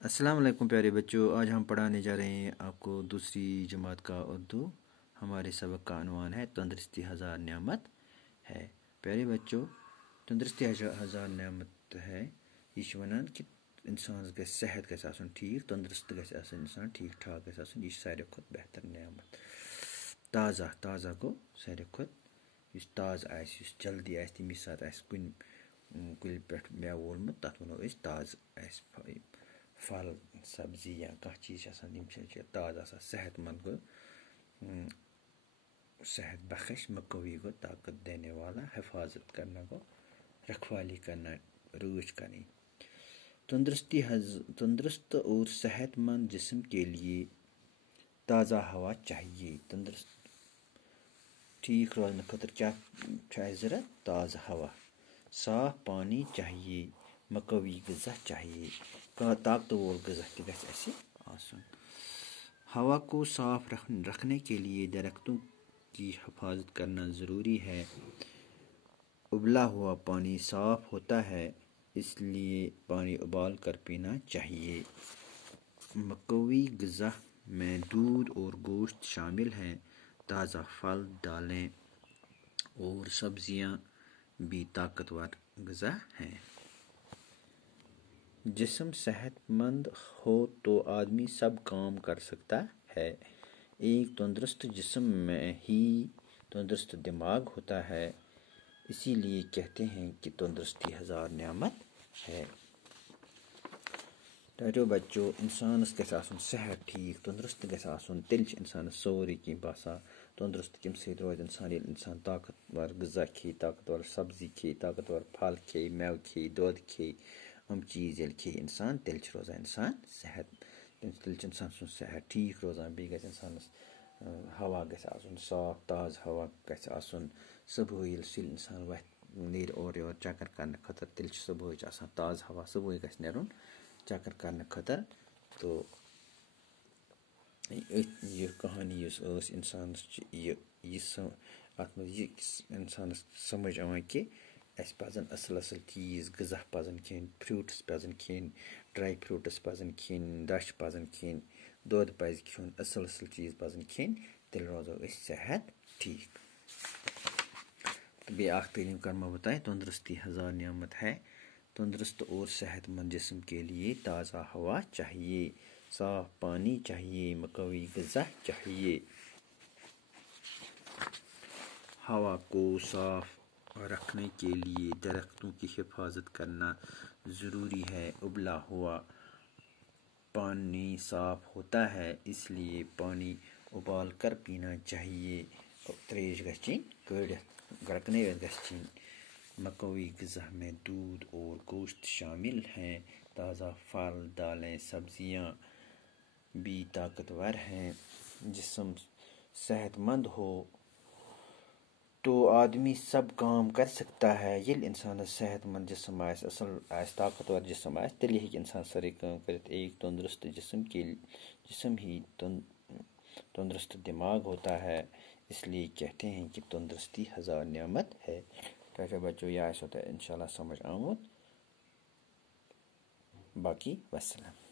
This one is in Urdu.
السلام علیکم پیارے بچوں، آج ہم پڑھانے جا رہے ہیں آپ کو دوسری جماعت کا اردو۔ ہمارے سبق کا عنوان ہے تندرستی ہزار نعمت ہے۔ پیارے بچوں، تندرستی ہزار نعمت ہے یہ ونان کہ انسان گژھِ صحت گژھِ آسُن ٹھیک، تندرست گژھِ آسُن انسان ٹھیک ٹھاک گژھِ آسُن، یہ چھِ ساروی کھۄتہٕ بہتر نعمت۔ تازہ گوٚو ساروی کھۄتہٕ یُس تازٕ آسہِ، یُس جلدی آسہِ، تَمی ساتہٕ آسہِ کُنہِ کُلہِ پٮ۪ٹھ مٮ۪وٕ وولمُت، تَتھ وَنو أسۍ تازٕ آسہِ پھل سبزی یا کانٛہہ چیٖز چھِ آسان، یِم چھِ تازٕ آسان۔ صحت مند گوٚو صحت بخش، مقوی گوٚو طاقت دینے والا، حفاظت کرنا گوٚو رکھوالی کرنا، رٲچھ کرنی۔ تندرست اور صحت مند جسم کے لیے تازہ ہوا چاہیے۔ تندرست ٹھیک روزنہٕ خٲطرٕ کیٛاہ چھُ اَسہِ ضوٚرتھ؟ تازٕ ہوا، صاف پانی چاہیے، مقوی غذا چاہیے، طاقتور غذا تہِ گژھِ اَسہِ آسُن۔ ہوا کو صاف رکھنے کے لیے درختوں کی حفاظت کرنا ضروری ہے۔ ابلا ہوا پانی صاف ہوتا ہے، اس لیے پانی ابال کر پینا چاہیے۔ مقوی غذا میں دودھ اور گوشت شامل ہیں۔ تازہ پھل، دالیں اور سبزیاں بھی طاقتور غذا ہیں۔ جسم صحت مند ہو تو آدمی سب کام کر سکتا ہے۔ ایک تندرست جسم میں ہی تندرست دماغ ہوتا ہے، اسی لیے کہتے ہیں کہ تندرستی ہزار نعمت ہے۔ پیارو بچو، انسانس گژھِ آسُن صحت ٹھیک، تندرست گژھِ آسُن، تیٚلہِ چھِ انسانس سورُے کینٛہہ باسان۔ تندرست کمہِ سۭتۍ روزِ انسان؟ ییٚلہِ انسان طاقتور غذا کھیٚیہِ، طاقتور سبزی کھیٚیہِ، طاقتور پھل کھیٚیہِ، میوٕ کھیٚیہِ، دۄد کھیٚیہِ، یِم چیٖز ییٚلہِ کھیٚیہِ انسان، تیٚلہِ چھُ روزان انسان صحت، تیٚلہِ چھُ انسان سُنٛد صحت ٹھیک روزان۔ بیٚیہِ گژھِ انسانس ہوا گژھِ آسُن صاف، تازٕ ہوا گژھِ آسُن۔ صبحٲے ییٚلہِ انسان وۄتھِ، نیرِ اورٕ یورٕ چکر کرنہٕ خٲطرٕ، تیٚلہِ چھُ صبحٲے چھُ آسان تازٕ ہوا، صبحٲے گژھِ نیرُن چکر کرنہٕ خٲطرٕ۔ تو یہ کہانی یُس ٲس انسانس چھِ اتھ منٛز یہِ انسانس سمجھ یِوان کہ اَسہِ پزن اصل اصل چیٖز غذا پزن کھیٚنۍ، فروٗٹس پزن کھیٚنۍ، ڈراے فروٗٹس پزن کھیٚنۍ، دچھ پزن کھیٚنۍ، دۄد پزِ کھیوٚن، اصل اصل چیٖز پزن کھیٚنۍ، تیٚلہِ روزو أسۍ صحت ٹھیک۔ بیٚیہِ اکھ تعلیٖم کرمو بہٕ تۄہہِ، تندرستی ہزار نعمت ہے۔ تندرست اور صحت مند جسم کے لیے تازہ ہوا چاہیے، صاف پانی چاہیے، مقوی غذا چاہیے۔ ہوا کو صاف رکھنے کے لیے درختوں کی حفاظت کرنا ضروری ہے۔ ابلا ہوا پانی صاف ہوتا ہے، اس لیے پانی ابال کر پینا چاہیے۔ تریش گژھِ چیٚنۍ کٲڑِتھ، گرکنٲوِتھ گژھِ چیٚنۍ۔ مقوی غذا میں دودھ اور گوشت شامل ہیں۔ تازہ پھل، دالیں، سبزیاں بھی طاقتور ہیں۔ جسم صحت مند ہو تو آدمی سب کام کر سکتا ہے۔ ییٚلہِ انسانس صحت مند جسم آسہِ، اصل آسہِ، طاقتور جسم آسہِ، تیٚلہِ ہیٚکہِ انسان سٲرٕے کٲم کٔرِتھ۔ ایک تندرست جسم ہی تندرست دماغ ہوتا ہے، اس لیے کہتے ہیں کہ تندرستی ہزار نعمت ہے۔ پیارے بچوں، یہ آسیو تۄہہِ انشاءاللہ سمجھ آمُت۔ باقی وسلام۔